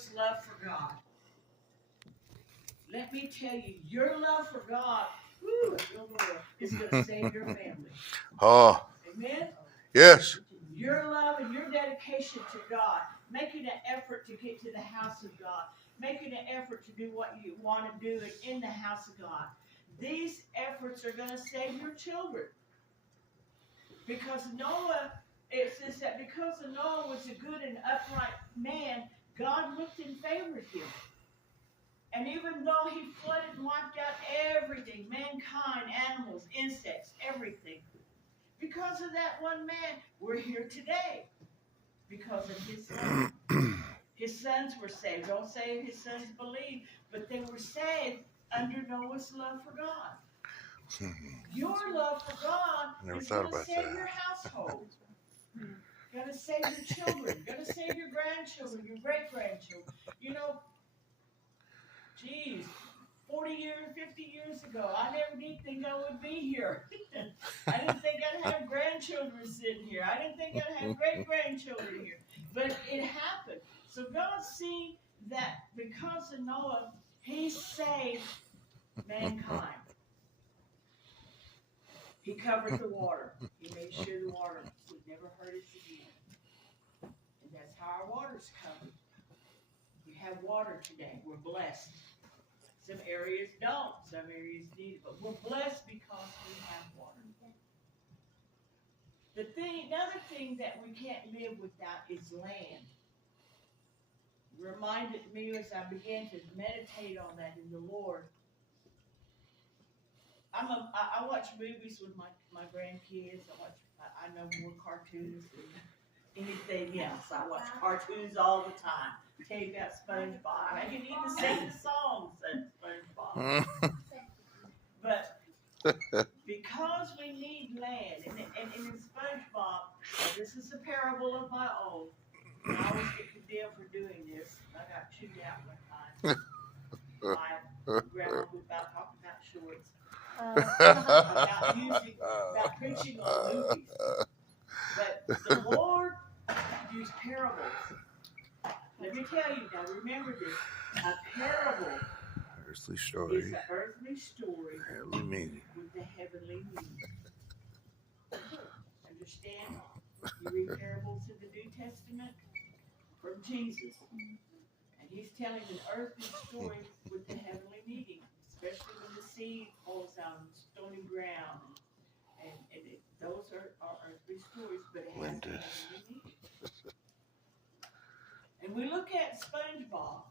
Noah's love for God. Let me tell you, your love for God, is going to save your family. Oh. Amen? Yes. Your love and your dedication to God, making an effort to get to the house of God, making an effort to do what you want to do in the house of God. These efforts are going to save your children. Because Noah, it says that because Noah was a good and upright man, God looked and favored him. And even though he flooded and wiped out everything, mankind, animals, insects, everything, because of that one man, we're here today. Because of his son. His sons were saved. Don't say his sons believed, but they were saved under Noah's love for God. Your love for God is going to save your household. Going to save your children. Going to save your grandchildren, your great-grandchildren. You know, geez, 40 years, 50 years ago, I never did think I would be here. I didn't think I'd have grandchildren sitting here. I didn't think I'd have great-grandchildren here. But it happened. So God see that because of Noah, he saved mankind. He covered the water. He made sure the water would never hurt us again. And that's how our water's covered. We have water today. We're blessed. Some areas don't. Some areas need it. But we're blessed because we have water. Another thing that we can't live without is land. Reminded me as I began to meditate on that in the Lord. I watch movies with my grandkids. I know more cartoons than anything else. I watch cartoons all the time. Tell you about SpongeBob. I can even sing the songs of SpongeBob. But because we need land, and in SpongeBob, this is a parable of my own. And I always get condemned for doing this. I got chewed out one time. My grandma was about talking about shorts. About preaching on movies. But the Lord used parables. Let me tell you now, remember this. A parable earthly story is an earthly story heavenly meaning. With the heavenly meaning. Understand? You read parables in the New Testament from Jesus. And he's telling an earthly story with the heavenly meaning, especially when the seed falls out on stony ground. And those are earthly stories, but it has a heavenly meaning. And we look at SpongeBob.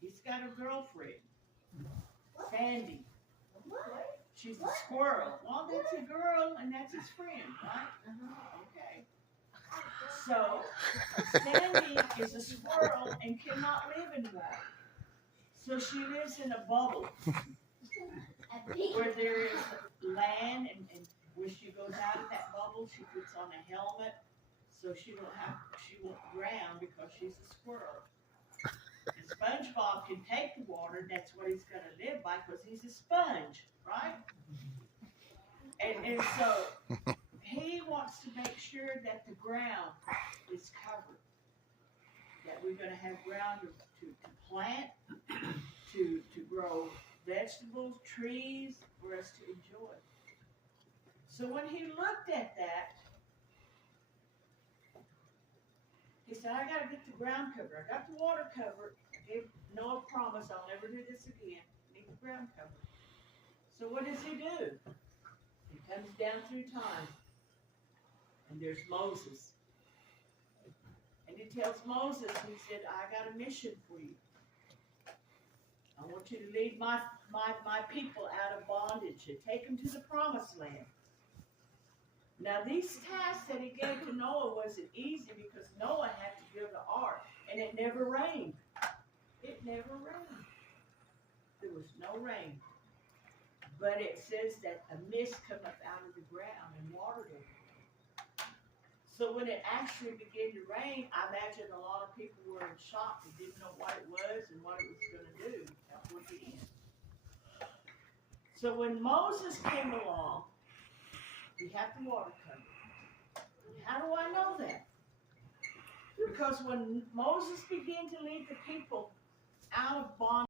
He's got a girlfriend, Sandy. She's a squirrel. Well, that's a girl, and that's his friend, right? Okay. So, Sandy is a squirrel and cannot live in water. So she lives in a bubble where there is land, and when she goes out of that bubble, she puts on a helmet so she won't drown because she's a squirrel. And SpongeBob can take the water, that's what he's going to live by because he's a sponge, right? And so he wants to make sure that the ground is covered, that we're going to have ground to plant, to grow vegetables, trees, for us to enjoy. So when he looked at that, he said, I got to get the ground covered. I got the water covered. I gave Noah a promise I'll never do this again. I need the ground covered. So what does he do? He comes down through time. And there's Moses. And he tells Moses, he said, I got a mission for you. I want you to lead my people out of bondage and take them to the promised land. Now, these tasks that he gave to Noah wasn't easy because Noah had to build an ark, and it never rained. It never rained. There was no rain. But it says that a mist come up out of the ground and watered it. So when it actually began to rain, I imagine a lot of people were in shock and didn't know what it was and what it was going to do toward the end. So when Moses came along, he had the water covered. How do I know that? Because when Moses began to lead the people